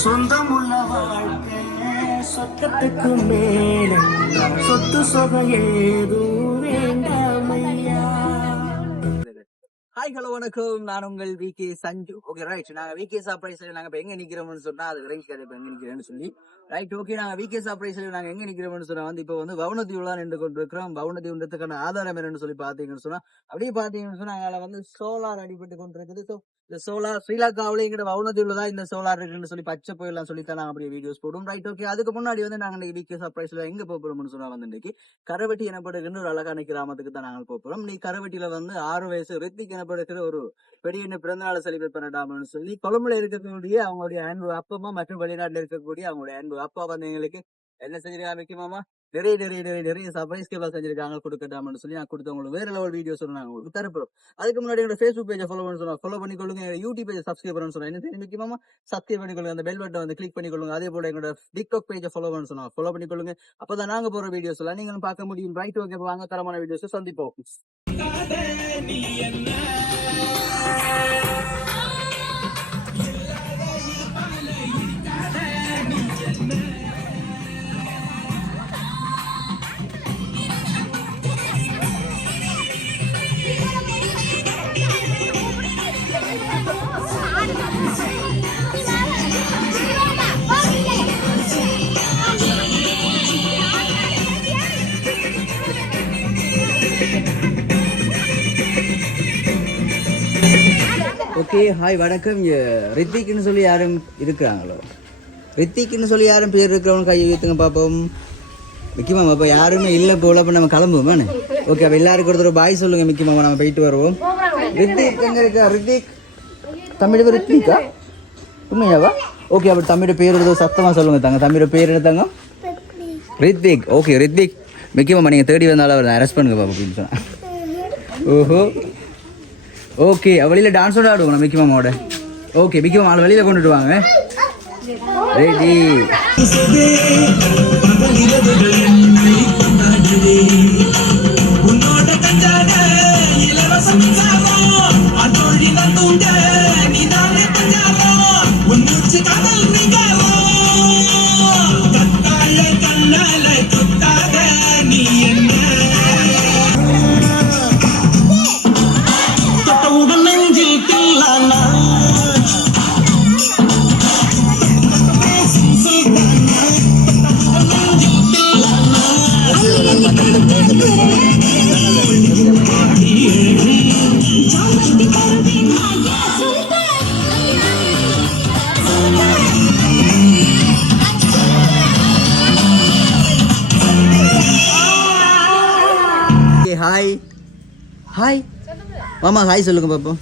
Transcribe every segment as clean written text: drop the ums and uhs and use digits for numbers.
சொந்தமுள்ள வாழ்க்கை சொத்தத்துக்கு மேலே சொத்து சொகை ஏதும் வேண்டாமையா. ஹாய் ஹலோ வணக்கம், நான் உங்கள் விகே சஞ்சு. ஓகே ரைட், நாங்க விகே சர்ப்ரைஸ்ல நாங்க இப்ப எங்க நிக்கிறோம்னு சொன்னா அது ரைட் கதை. இப்ப எங்க நிக்கிறேன்னு சொல்லி ரைட் ஓகே, நாங்க விகே சர்ப்ரைஸ்ல நாங்க எங்க நிக்கிறோம்னு சொன்னா வந்து இப்ப வந்து வவுனதீவுல நின்று கொண்டிருக்கிறோம். வவுனதீவுன்றதுக்கான ஆதாரம் என்னன்னு சொல்லி பாத்தீங்கன்னு சொன்னா அப்படியே பாத்தீங்கன்னு சொன்னா அங்க வந்து சோலார் அடிபட்டு கொண்டிருக்குது. ஸோ இந்த சோலார் ஸ்ரீலங்காவில எங்கிட்ட வவுனதீவுல தான் இந்த சோலார் இருக்குன்னு சொல்லி பச்சை போயிடலாம் சொல்லித்தான் நாங்க அப்படியே வீடியோஸ் போடும். ரைட் ஓகே, அதுக்கு முன்னாடி வந்து நாங்க விகே சர்ப்ரைஸ்ல எங்க போறோம்னு சொன்னா வந்து இன்னைக்கு கரவெட்டி எனப்படுகின்ற ஒரு அழகான கிராமத்துக்கு தான் நாங்கள் போறோம். நீ கரவெட்டியில வந்து 6 வயசு ரித்திக் எனப்படுகிற ஒரு பெரிய பிறந்தநாளை செலிப்ரேட் பண்ணடாமனு சொல்லி கொழும்புல இருக்கக்கூடிய அவங்களுடைய அன்பு அப்பமா மற்றும் வெளிநாட்டுல இருக்கக்கூடிய அவங்களுடைய அன்பு அப்பா வந்து எங்களுக்கு என்ன செஞ்சிருக்காங்க முக்கியமா நிறைய சர்ப்ரைஸ் கேப்லாம் செஞ்சிருக்காங்க கொடுக்கட்டாமனு சொல்லி நான் கொடுத்தவங்களுக்கு வேற லெவல் வீடியோஸ் நாங்க உங்களுக்கு தரப்போம். அதுக்கு முன்னாடி என்னோட ஃபேஸ்புக் பேஜை ஃபாலோ பண்ணிக்கொள்ளுங்க, யூடியூப் பேஜை சப்ஸ்கிரைப் பண்ணு சொன்னா என்ன தெரியும் முக்கியமா சப்ஸ்கிரைப் பண்ணிக்கொள்ளுங்க, அந்த பெல் பட்டன் வந்து கிளிக் பண்ணிக்கொள்ளுங்க. அதே போல எங்களோட டிக்டாக் பேஜை ஃபாலோ பண்ணிக்கொள்ளுங்க. அப்பதான் நாங்க போற வீடியோஸ் எல்லாம் நீங்களும் பார்க்க முடியும். ரைட் ஓகே, வாங்க தரமான வீடியோஸ் சந்திப்போம். ஓகே ஹாய் வணக்கம். ரித்திக்னு சொல்லி யாரும் இருக்கிறாங்களோ? ரித்திக்னு சொல்லி யாரும் பேர் இருக்கிறவங்க கையை வைத்துங்க பார்ப்போம். முக்கியமாக அப்போ யாருமே இல்லை போல. அப்போ நம்ம கிளம்புவோம். ஓகே, அப்போ எல்லாருக்கும் ஒருத்தர் பாய் சொல்லுங்க. முக்கியமாக நம்ம போயிட்டு வருவோம். ரித்திக் எங்கே இருக்கா? ரித்திக் தம்பியோட பேர் ரித்திகா? உண்மையாவா? ஓகே, அப்படி தம்பியோட பேர் எடுத்து சத்தமாக சொல்லுங்க. தாங்க தம்பியோட பேர் எடுத்தாங்க ரித்திக். ஓகே ரித்திக், முக்கியமாக நீங்கள் தேடி வந்தாலும் அவர் அரெஸ்ட் பண்ணுங்க பாப்பா அப்படின்னு சொன்னா. ஓஹோ ஓகே, வெளியில் டான்ஸோட ஆடுவோம் மிக்கி மாமாவோட. ஓகே மிக்கி மாமா வெளியில் கொண்டுட்டு வாங்க. ரெடி ஹாய் ஹாய் மாமா ஹாய் சொல்லுங்க பாப்போம்.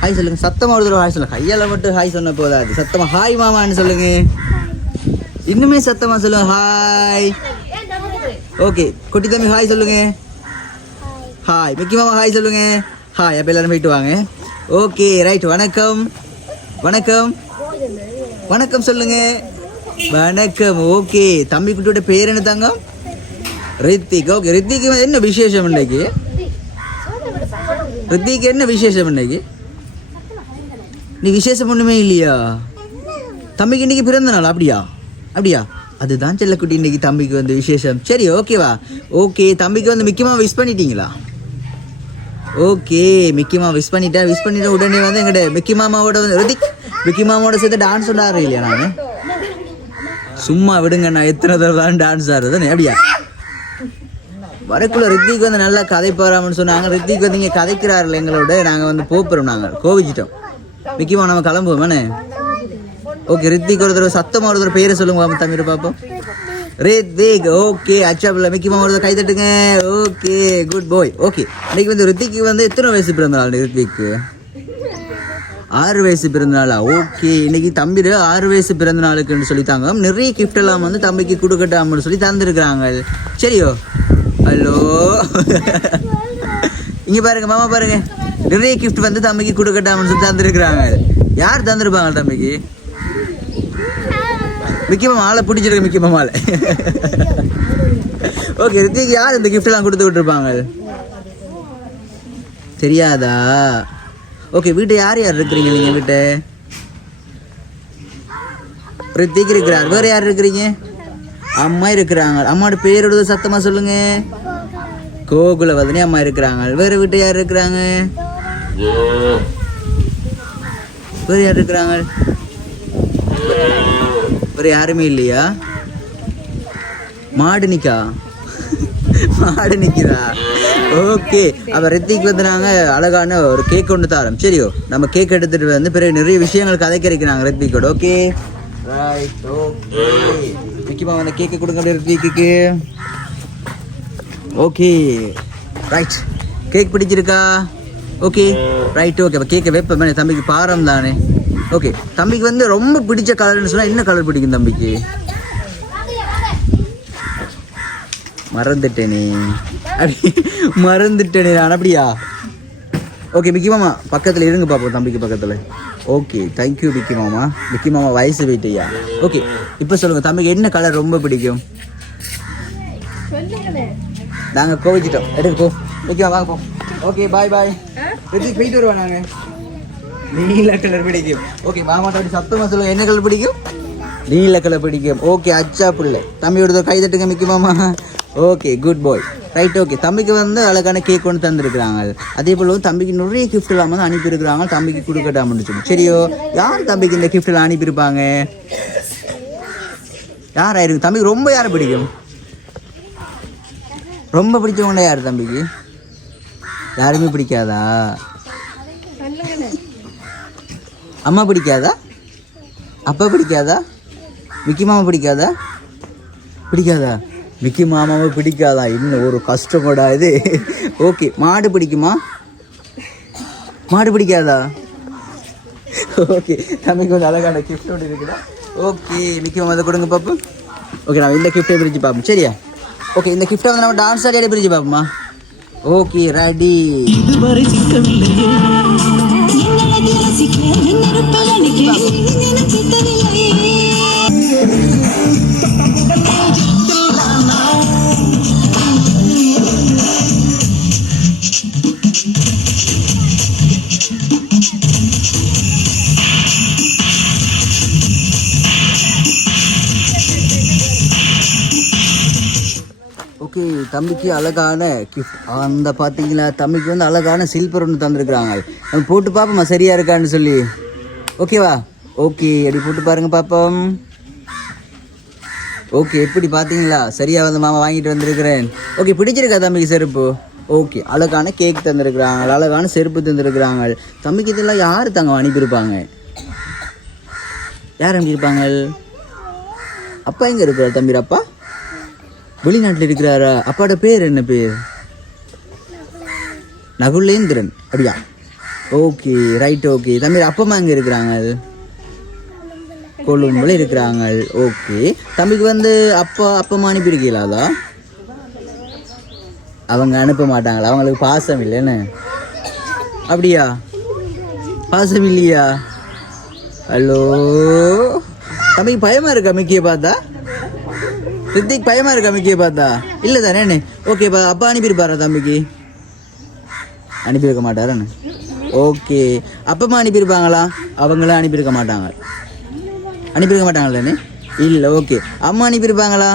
ஹாய் சொல்லுங்க, சத்தமாக ஒரு தடவை ஹாய் சொல்லுங்க. கையால் மட்டும் ஹாய் சொன்ன போதாது, சத்தமாக ஹாய் மாமான்னு சொல்லுங்க. இன்னுமே சத்தமாக சொல்லுங்க ஹாய். ஓகே குட்டி தம்பி ஹாய் சொல்லுங்க. ஹாய் மிக்கி மாமா ஹாய் சொல்லுங்க. ஹாய், அப்போ எல்லாரும் போயிட்டு வாங்க. ஓகே ரைட், வணக்கம் வணக்கம் வணக்கம் சொல்லுங்க. வணக்கம். ஓகே, தம்பி குட்டியோட பேர் என்ன தாங்க? ரித்திக். ஓகே, ரித்திக்கு என்ன விசேஷம் இன்னைக்கு? ரித்திக்கு என்ன விசேஷம் இன்னைக்கு? நீ விசேஷம் ஒண்ணுமே இல்லையா? தம்பிக்கு இன்னைக்கு பிறந்த நாள்? அப்படியா அப்படியா, அதுதான் செல்லக்குட்டி இன்னைக்கு தம்பிக்கு வந்து விசேஷம். சரி ஓகேவா? ஓகே, தம்பிக்கு வந்து முக்கியமாக விஷ் பண்ணிட்டீங்களா? ஓகே, மிக்கிமா விஷ் பண்ணிட்ட உடனே வந்து எங்கிட்ட மிக்கி மாமாவோட வந்து ரித்திக் மிக்கி மாமாவோட சேர்த்து டான்ஸ் ஒன்று ஆடுறேன் இல்லையா? நான் சும்மா விடுங்க, நான் எத்தனை தடவை தான் டான்ஸ் ஆடுறதுன்னு. அப்படியா வரக்குள்ள ரித்திக் வந்து நல்லா கதைப்பாராமன்னு சொன்னாங்க. ரித்திக் வந்து இங்கே கதைக்கிறார்கள் எங்களோட. நாங்கள் வந்து போகிறோம், நாங்கள் கோவிச்சிட்டோம். மிக்கிமா நம்ம கிளம்புவோம். ஓகே, ரித்திக் ஒரு தடவை சத்தமாக ஒரு தடவை பேரை சொல்லுங்க தமிழ் பார்ப்போம். ரித்திக். ஓகே, அச்சா பிள்ளை. மிக்கி மாமா ஒரு கை தட்டுங்க. ஓகே குட் பாய். ஓகே, இன்னைக்கு வந்து ரித்திக்கு வந்து எத்தனை வயசு பிறந்த நாள்? ரித்திக்கு 6 வயசு பிறந்த நாளா? ஓகே, இன்னைக்கு தம்பி 6 வயசு பிறந்த நாளுக்குன்னு சொல்லித்தாங்க. நிறைய கிஃப்ட் எல்லாம் வந்து தம்பிக்கு கொடுக்கட்டாமன்னு சொல்லி தந்துருக்குறாங்க. சரியோ? ஹலோ இங்க பாருங்க மாமா, பாருங்க நிறைய கிஃப்ட் வந்து தம்பிக்கு கொடுக்கட்டாமன்னு சொல்லி தந்துருக்குறாங்க. யார் தந்துருப்பாங்க தம்பிக்கு? மிக்கி மாமா ஆளை பிடிச்சிருக்கு. மிக்கி மாமால ஓகே, ரித்திக்கு யார் இந்த கிஃப்ட் எல்லாம் கொடுத்து விட்டுருப்பாங்க? தெரியாதா? ஓகே, வீட்டை யார் யார் இருக்கிறீங்க? நீங்கள் வீட்டை ரித்திக் இருக்கிறார். வேற யார் இருக்கிறீங்க? அம்மா இருக்கிறாங்க. அம்மாவோட பேரோட சத்தமா சொல்லுங்க. கோகுலவதனி அம்மா இருக்கிறாங்க. வேற வீட்டு யார் இருக்கிறாங்க? வேற யார் இருக்கிறாங்க? வேற யாருமே இல்லையா? மாடு நிக்கா? மாடு நிக்குதா? ஓகே. அப்ப ரித்திக் வந்து நாங்க அழகான ஒரு கேக் கொண்டு தரோம். சரியோ, நம்ம கேக் எடுத்துட்டு வந்து பிறகு நிறைய விஷயங்கள் கதைக்க இருக்கிறாங்க ரித்திக்கோட. Okay right. ஓகே முக்கியமா அந்த கேக்கை கொடுங்க ரித்திக்கு. Okay right. கேக் பிடிச்சிருக்கா? Okay right. ஓகே அப்போ கேக்கை வைப்ப தம்பிக்கு பாரம் தானே. ஓகே தம்பிக்கு வந்து ரொம்ப பிடிச்ச கலர்னு சொன்னா என்ன கலர் பிடிக்கும் தம்பிக்கு? மறந்துட்டேனே நான். அப்படியா? ஓகே மிக்கி மாமா பக்கத்தில் இருங்க பார்ப்போம் தம்பிக்கு பக்கத்தில். ஓகே தேங்க்யூ மிக்கி மாமா. மிக்கி மாமா வயசு போயிட்டையா? ஓகே இப்போ சொல்லுங்கள் தம்பிக்கு என்ன கலர் ரொம்ப பிடிக்கும்? நாங்கள் கோவிச்சிட்டோம். எடுக்க போ மிக்கி மாமா வாங்க போ. ஓகே பாய் பாய். போயிட்டு வருவோம் நாங்கள். நீல கலர் பிடிக்கும். ஓகே மாமாட்ட சத்தமாக சொல்லுங்கள் என்ன கலர் பிடிக்கும்? நீல கலர் பிடிக்கும். ஓகே அச்சா பிள்ளை. தம்பியோட கை தட்டுங்க மிக்கி மாமா. ஓகே குட் பாய் ரைட். ஓகே தம்பிக்கு வந்து அழகான கேக் ஒன்று தந்துருக்குறாங்க. அதே போல் தம்பிக்கு நிறைய கிஃப்ட் எல்லாம் வந்து அனுப்பியிருக்கிறாங்க. தம்பிக்கு கொடுக்கட்டாமன்னு சொல்லி. சரியோ, யார் தம்பிக்கு இந்த கிஃப்ட் எல்லாம் அனுப்பியிருப்பாங்க? யார் ஆயிருக்கு தம்பிக்கு? ரொம்ப யாரை பிடிக்கும்? ரொம்ப பிடிச்சவங்க யார் தம்பிக்கு? யாருமே பிடிக்காதா? அம்மா பிடிக்காதா? அப்பா பிடிக்காதா? மிக்கி மாமா பிடிக்காதா? பிடிக்காதா? மிக்கி மாமாவை பிடிக்காதா? இன்னும் ஒரு கஷ்டம் கூட இது. ஓகே மாடு பிடிக்குமா? மாடு பிடிக்காதா? ஓகே தம்பிக்கு வந்து அழகான கிஃப்ட் ஒன்று இருக்குதா? ஓகே மிக்கி மாமா அதை கொடுங்க பாப்போம். ஓகே நான் இந்த கிஃப்ட்டை பிரித்து பார்ப்போம். சரியா? ஓகே இந்த கிஃப்ட்டை வந்து நம்ம டான்ஸ் ஆடியோட பிரித்து பார்ப்போமா? Okay ready. ஓகே தம்பிக்கு அழகான கிஃப்ட் அந்த பார்த்தீங்களா? தம்பிக்கு வந்து அழகான சில்வர் ஒன்று தந்துருக்குறாங்க. நம்ம போட்டு பார்ப்போம்மா சரியா இருக்கான்னு சொல்லி. ஓகேவா? ஓகே அப்படி போட்டு பாருங்க பார்ப்போம். ஓகே எப்படி பார்த்தீங்களா? சரியா வந்து மாமா வாங்கிட்டு வந்திருக்கிறேன். ஓகே பிடிச்சிருக்கா தம்பிக்கு செருப்பு? ஓகே அழகான கேக் தந்துருக்குறாங்க. அழகான செருப்பு தந்துருக்குறாங்க. தம்பிக்கு இதெல்லாம் யார் தாங்க அனுப்பியிருப்பாங்க? யார் அனுப்பியிருப்பாங்க? அப்பா எங்கே இருக்கிறார் தம்பி? அப்பா வெளிநாட்டில் இருக்கிறாரா? அப்பாவோட பேர் என்ன பேர்? நகுலேந்திரன். அப்படியா? Okay right. ஓகே தம்பி அப்பம்மா எங்கே இருக்கிறாங்க? கொழும்புல இருக்கிறாங்க. ஓகே தம்பிக்கு வந்து அப்பம்மா அனுப்பியிருக்கீங்களாதா? அவங்க அனுப்ப மாட்டாங்களா? அவங்களுக்கு பாசம் இல்லைன்னு? அப்படியா? பாசம் இல்லையா? ஹலோ தம்பிக்கு பயமா இருக்கா மிக்கியை பார்த்தா? ரித்திக் பயமா இருக்கா மிக்கியை பார்த்தா? இல்லை தானே? ஓகே அப்பா அனுப்பியிருப்பாரா தம்பிக்கு? அனுப்பியிருக்க மாட்டாரான்னு? ஓகே அப்பம்மா அனுப்பியிருப்பாங்களா? அவங்களும் அனுப்பியிருக்க மாட்டாங்க. அனுப்பியிருக்க மாட்டாங்களே? இல்லை. ஓகே அம்மா அனுப்பியிருப்பாங்களா?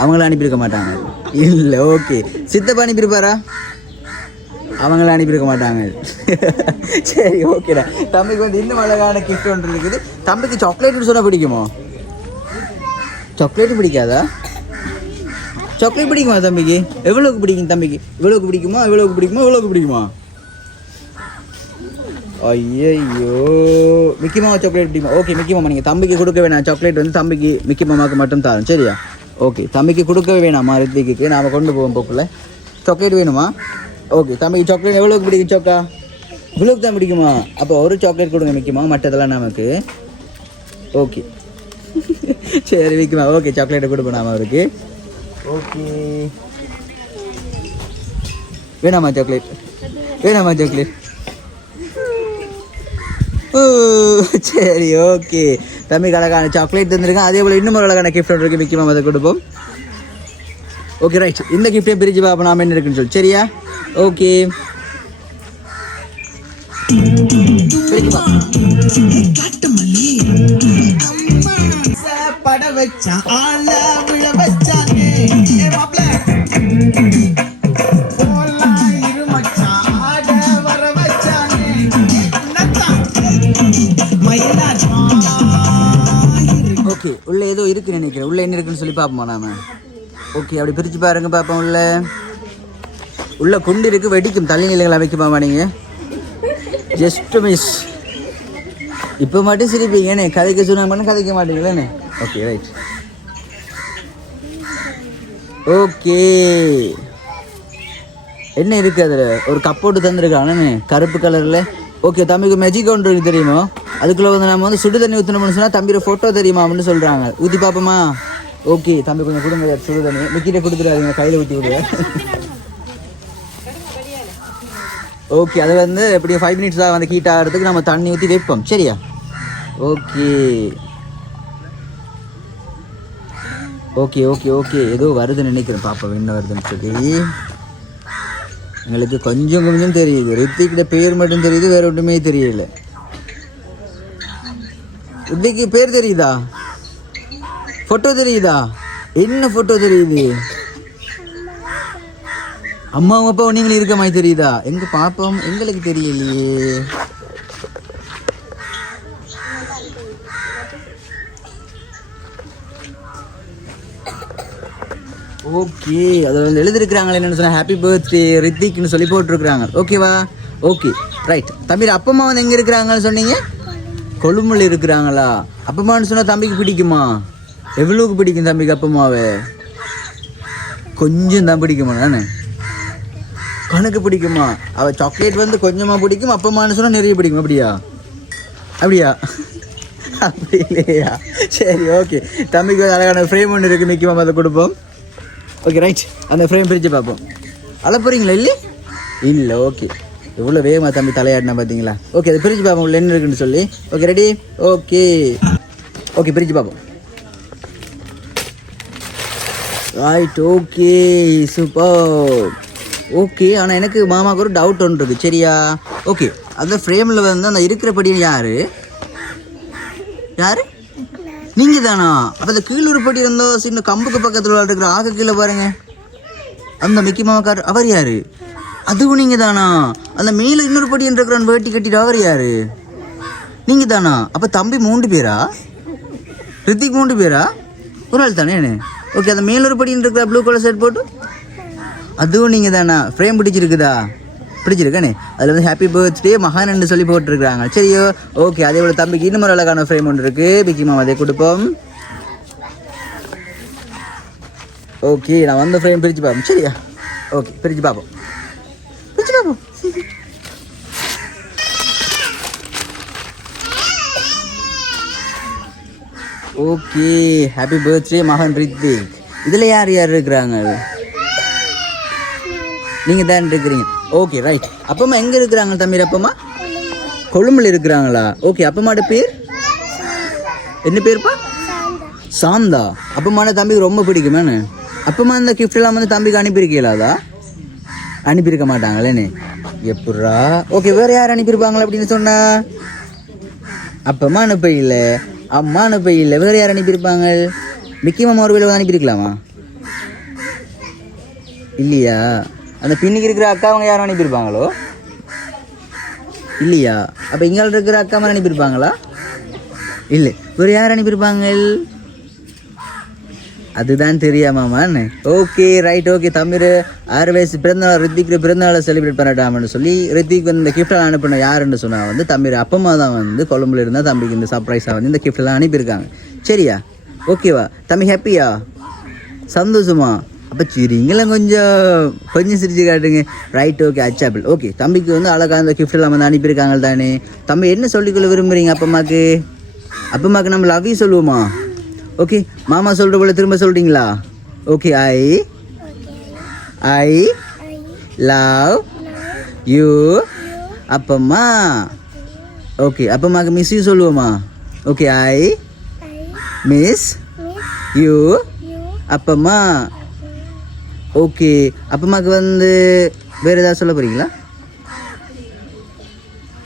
அவங்களும் அனுப்பியிருக்க மாட்டாங்க. இல்லை. ஓகே சித்தப்பா அனுப்பியிருப்பாரா? அவங்களும் அனுப்பியிருக்க மாட்டாங்க. சரி ஓகேடா. தம்பிக்கு வந்து இன்னும் அழகான கிஃப்ட் ஒன்று இருக்குது. தம்பிக்கு சாக்லேட்னு சொன்னால் பிடிக்குமோ? சாக்லேட்டு பிடிக்காதா? சாக்லேட் பிடிக்குமா தம்பிக்கு? எவ்வளோக்கு பிடிக்கும் தம்பிக்கு? இவ்வளோக்கு பிடிக்குமா? எவ்வளோக்கு பிடிக்குமா? எவ்வளோக்கு பிடிக்குமா? ஐயோ மிக்கி மாமா சாக்லேட் பிடிக்குமா? ஓகே மிக்கி மாமா நீங்கள் தம்பிக்கு கொடுக்க வேணாம். சாக்லேட் வந்து தம்பிக்கு மிக்கி மாமாவுக்கு மட்டும் தரோம். சரியா? ஓகே தம்பிக்கு கொடுக்கவே வேணாமா? ரித்திக்கு நாம் கொண்டு போவோம் போக்குள்ள. சாக்லேட் வேணுமா? ஓகே தம்பிக்கு சாக்லேட் எவ்வளோக்கு பிடிக்கும்? சோக்கா இவ்வளோக்கு தான் பிடிக்குமா? அப்போ ஒரு சாக்லேட் கொடுங்க மிக்கி மாமா, மற்றதெல்லாம் நமக்கு. ஓகே சரி மிக்கி மாமா. ஓகே சாக்லேட்டை கொடுப்போம் நாம அவருக்கு. ஓகே வேணாமா சாக்லேட்? வேணாமா சாக்லேட்? ஓ சரி ஓகே தம்பிக்கு அழகான சாக்லேட் தந்துருக்கேன். அதே போல் இன்னும் ஒரு அழகான கிஃப்ட் ஒன்று இருக்குது. மிக்கி மாமா அதை கொடுப்போம். Okay right. இந்த கிஃப்ட்டை பிரிச்சு பார்ப்போம் நாம என்ன இருக்குன்னு சொல்லி. சரியா? ஓகே பிரிச்சு பார்ப்போம். வச்சான் ஆள விழ வச்சானே மாப்ள போலாம் இரு மச்சான் ஆட வர வச்சானே ஓகே உள்ள ஏதோ இருக்குன்னு நினைக்கிறேன். உள்ள என்ன இருக்குன்னு சொல்லி பார்ப்போமா நாம? ஓகே அப்படி பிரிச்சு பாருங்க பார்ப்போம். உள்ள குண்டு இருக்கு, வெடிக்கும். தள்ளி நிலைகளை வைக்குமா நீங்க? Just miss. இப்போ மட்டும் சிரிப்பீங்கண்ணே, கதைக்க சொன்னாங்க கதைக்க மாட்டீங்களேண்ணே. Okay right. ஓகே என்ன இருக்கு அதில்? ஒரு கப்போட்டு தந்துருக்கானே கருப்பு கலரில். ஓகே தம்பிக்கு மேஜிக் ஒன்று இருக்கு தெரியுமா? அதுக்குள்ளே வந்து நம்ம வந்து சுடு தண்ணி ஊற்றணும்னு சொன்னால் தம்பியோட ஃபோட்டோ தெரியுமா அப்படின்னு சொல்கிறாங்க. ஊற்றி பார்ப்போமா? ஓகே தம்பி கொஞ்சம் கொடுங்க சுடு தண்ணி. மிக்கிட்ட கொடுத்துடாதீங்க, கையில் ஊற்றி விடுவேன். ஓகே அது வந்து எப்படியும் 5 minutes தான் வந்து ஹீட் ஆகிறதுக்கு நம்ம தண்ணி ஊற்றி வைப்போம். சரியா? ஓகே ஓகே ஓகே ஓகே ஏதோ வருதுன்னு நினைக்கிறேன். பாப்பா என்ன வருதுன்னு சொல்லி எங்களுக்கு கொஞ்சம் கொஞ்சம் தெரியுது. ரித்திக்கிட்ட பேர் மட்டும் தெரியுது, வேற ஒன்றுமே தெரியல. ரித்திக்கு பேர் தெரியுதா? ஃபோட்டோ தெரியுதா? என்ன ஃபோட்டோ தெரியுது? அம்மாவும் அப்பாவும் நீங்களும் இருக்க மாதிரி தெரியுதா? எங்க பாப்போம், எங்களுக்கு தெரியலையே. ஓகே அதில் வந்து எழுதிருக்கிறாங்களே என்னன்னு சொன்னால் ஹாப்பி பர்த்டே ரித்திக்னு சொல்லி போட்டிருக்கிறாங்க. ஓகேவா? Okay right. தம்பி அப்பா அம்மா வந்து எங்கே இருக்கிறாங்கன்னு சொன்னீங்க? கொழும்புல இருக்கிறாங்களா? அப்பா அம்மான்னு சொன்னால் தம்பிக்கு பிடிக்குமா? எவ்வளோக்கு பிடிக்கும் தம்பிக்கு அப்பா அம்மாவை? கொஞ்சம் தான் பிடிக்குமா? நானே கணக்கு பிடிக்குமா? அவள் சாக்லேட் வந்து கொஞ்சமாக பிடிக்கும், அப்பா அம்மான்னு சொன்னால் நிறைய பிடிக்கும். அப்படியா? அப்படியா? அப்படி இல்லையா? சரி ஓகே. தம்பிக்கு அழகான ஃப்ரேம் ஒன்று இருக்குது, மிக்கி மாமா அதை கொடுப்போம். Okay right. அந்த ஃப்ரேம் பிரித்து பார்ப்போம். அழ போகிறீங்களா? இல்லை இல்லை. ஓகே எவ்வளோ வேகமாக தம்பி தலையாடினா பார்த்தீங்களா? ஓகே அதை பிரித்து பார்ப்போம் உள்ள என்ன இருக்குன்னு சொல்லி. Okay ready? ஓகே ஓகே பிரித்து பார்ப்போம். Right okay super. ஓகே ஆனால் எனக்கு மாமாவுக்கு ஒரு டவுட் ஒன்று இருக்குது. சரியா? ஓகே அந்த ஃப்ரேமில் வந்து அந்த இருக்கிறபடி யார் யார்? நீங்கள் தானா? அப்போ அந்த கீழே ஒரு படி இருந்தோம் சின்ன கம்புக்கு பக்கத்தில் இருக்கிற ஆக கீழே பாருங்க, அந்த மிக்கி மாமாக்கார் அவர் யார்? அதுவும் நீங்கள் தானா? அந்த மேலே இன்னொரு படி இருக்கிறான் வேட்டி கட்டிட்டு அவர் யார்? நீங்கள் தானா? அப்போ தம்பி 3 பேரா? ரித்திக் 3 பேரா? ஒரு ஆள் தானே? ஓகே அந்த மேலே ஒரு படி இருக்கிற ப்ளூ கலர் ஷர்ட் போட்டு அதுவும் நீங்கள் தானா? ஃப்ரேம் பிடிச்சிருக்குதா? பிடிச்சிருக்கானே. அதில் வந்து ஹாப்பி பர்த்டே மகான் சொல்லி போட்டிருக்கிறாங்க. சரியோ? ஓகே அதே போல் தம்பிக்கு இன்னும் ஒரு அழகான ஃப்ரேம் ஒன்று இருக்குது, பிக்கி மாமா அதை கொடுப்போம். ஓகே நான் வந்து ஃப்ரேம் பிரித்து பார்ப்போம். சரியா? ஓகே பிரித்து பார்ப்போம். ஓகே ஹாப்பி பர்த்டே மகான் ரித்திக். இதில் யார் யார் இருக்கிறாங்க? நீங்கள் தான் இருக்கிறீங்க. Okay right. அப்பமா எங்கே இருக்கிறாங்க தம்பி? அப்பமா கொழும்புல இருக்கிறாங்களா? ஓகே அப்பமாட பேர் என்ன பேர்ப்பா? சாந்தா. அப்பமான தம்பிக்கு ரொம்ப பிடிக்குமேனு. அப்பமா இந்த கிஃப்ட்லாம் வந்து தம்பிக்கு அனுப்பியிருக்கீங்களாதா? அனுப்பியிருக்க மாட்டாங்களேன்னு. எப்பட்றா? ஓகே வேறு யார் அனுப்பியிருப்பாங்களா அப்படின்னு சொன்னா? அப்பமா அனுப்ப இல்லை, அம்மா அனுப்ப இல்லை, வேறு யார் அனுப்பியிருப்பாங்க? மிக்கி மாமா ஒரு வேலை அனுப்பியிருக்கலாமா? இல்லையா? அந்த பின்னிக்கு இருக்கிற அக்கா அவங்க யாரும் அனுப்பியிருப்பாங்களோ? இல்லையா? அப்போ இங்கால இருக்கிற அக்கா மாதிரி அனுப்பியிருப்பாங்களா? இல்லை வேறு யார் அனுப்பியிருப்பாங்க? அதுதான் தெரியாமான்னு. Okay right. ஓகே தம்பி 6 வயசு பிறந்தநாள் ரித்திக்கு பிறந்தநாளை செலிப்ரேட் பண்ணட்டாம்னு சொல்லி ரித்திக் வந்து இந்த கிஃப்டெல்லாம் அனுப்பின யாருன்னு சொன்னால் வந்து தம்பி அப்பமா தான் வந்து கொழும்புல இருந்தால் தம்பிக்கு இந்த சர்ப்ரைஸாக வந்து இந்த கிஃப்டெல்லாம் அனுப்பியிருக்காங்க. சரியா? ஓகேவா தம்பி? ஹாப்பியா? சந்தோஷமா? அப்போ சிரிங்களாம் கொஞ்சம் சிரிச்சு காட்டுங்க. Right okay அச்சாப்பிள். ஓகே தம்பிக்கு வந்து அழகாக அந்த கிஃப்டெல்லாம் வந்து அனுப்பியிருக்காங்க தானே. தம்பி என்ன சொல்லிக்கொள்ள விரும்புகிறீங்க அப்பம்மாக்கு? அப்பம்மாக்கு நம்ம லவ் யூ சொல்லுவோமா? ஓகே மாமா சொல்கிற போல திரும்ப சொல்கிறீங்களா? ஓகே ஐ லவ் யூ அப்பம்மா. ஓகே அப்பம்மாக்கு மிஸ் யூ சொல்லுவோமா? ஓகே ஐ மிஸ் யூ அப்பம்மா. ஓகே அப்பம்மாக்கு வந்து வேறு ஏதாவது சொல்ல போகிறீங்களா?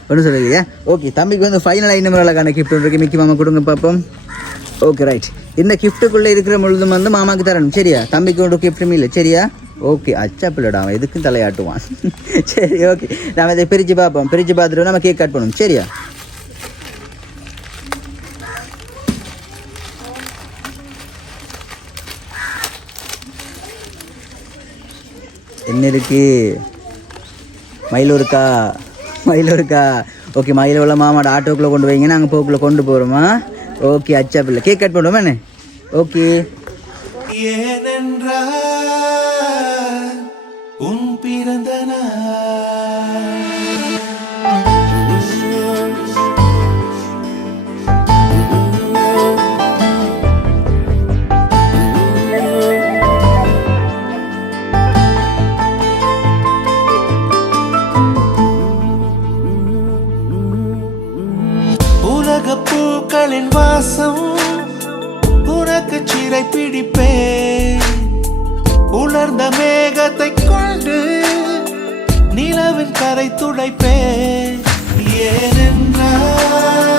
ஒன்றும் சொல்லுங்க. ஓகே தம்பிக்கு வந்து ஃபைனலாக இன்னும் அழகான கிஃப்ட் ஒன்று இருக்குது, மிக்கி மாமா கொடுங்க பார்ப்போம். Okay right. இந்த கிஃப்ட்டுக்குள்ள இருக்கிற முழுதும் வந்து மாமாக்கு தரணும் சரியா? தம்பிக்கு ஒரு கிஃப்ட்டும் இல்லை சரியா? ஓகே அச்சா பிள்ளடா அவன் எதுக்கும் தலையாட்டுவான். சரி ஓகே நம்ம இதை பிரித்து பார்ப்போம். பிரித்து பார்த்துட்டு நம்ம கேக் கட் பண்ணுவோம் சரியா? என்ன இருக்கு? மயிலூருக்கா? மயிலூருக்கா? ஓகே மயிலூர்ல மாமாவோட ஆட்டோக்குள்ளே கொண்டு வைங்க, நாங்கள் போக்குள்ளே கொண்டு போகிறோமா? ஓகே அச்சா பிள்ளை கேக் கட் பண்ணுவோமா என்ன? ஓகே ஏனென்றால் உன் பிறந்த நாள் உலகப் பூக்களின் வாசம் உனக்கு சிறை பிடிப்பேன். உலர்ந்த மேகத்தை கொண்டு நிலவின் கரை துடைப்பேன். ஏனென்றால்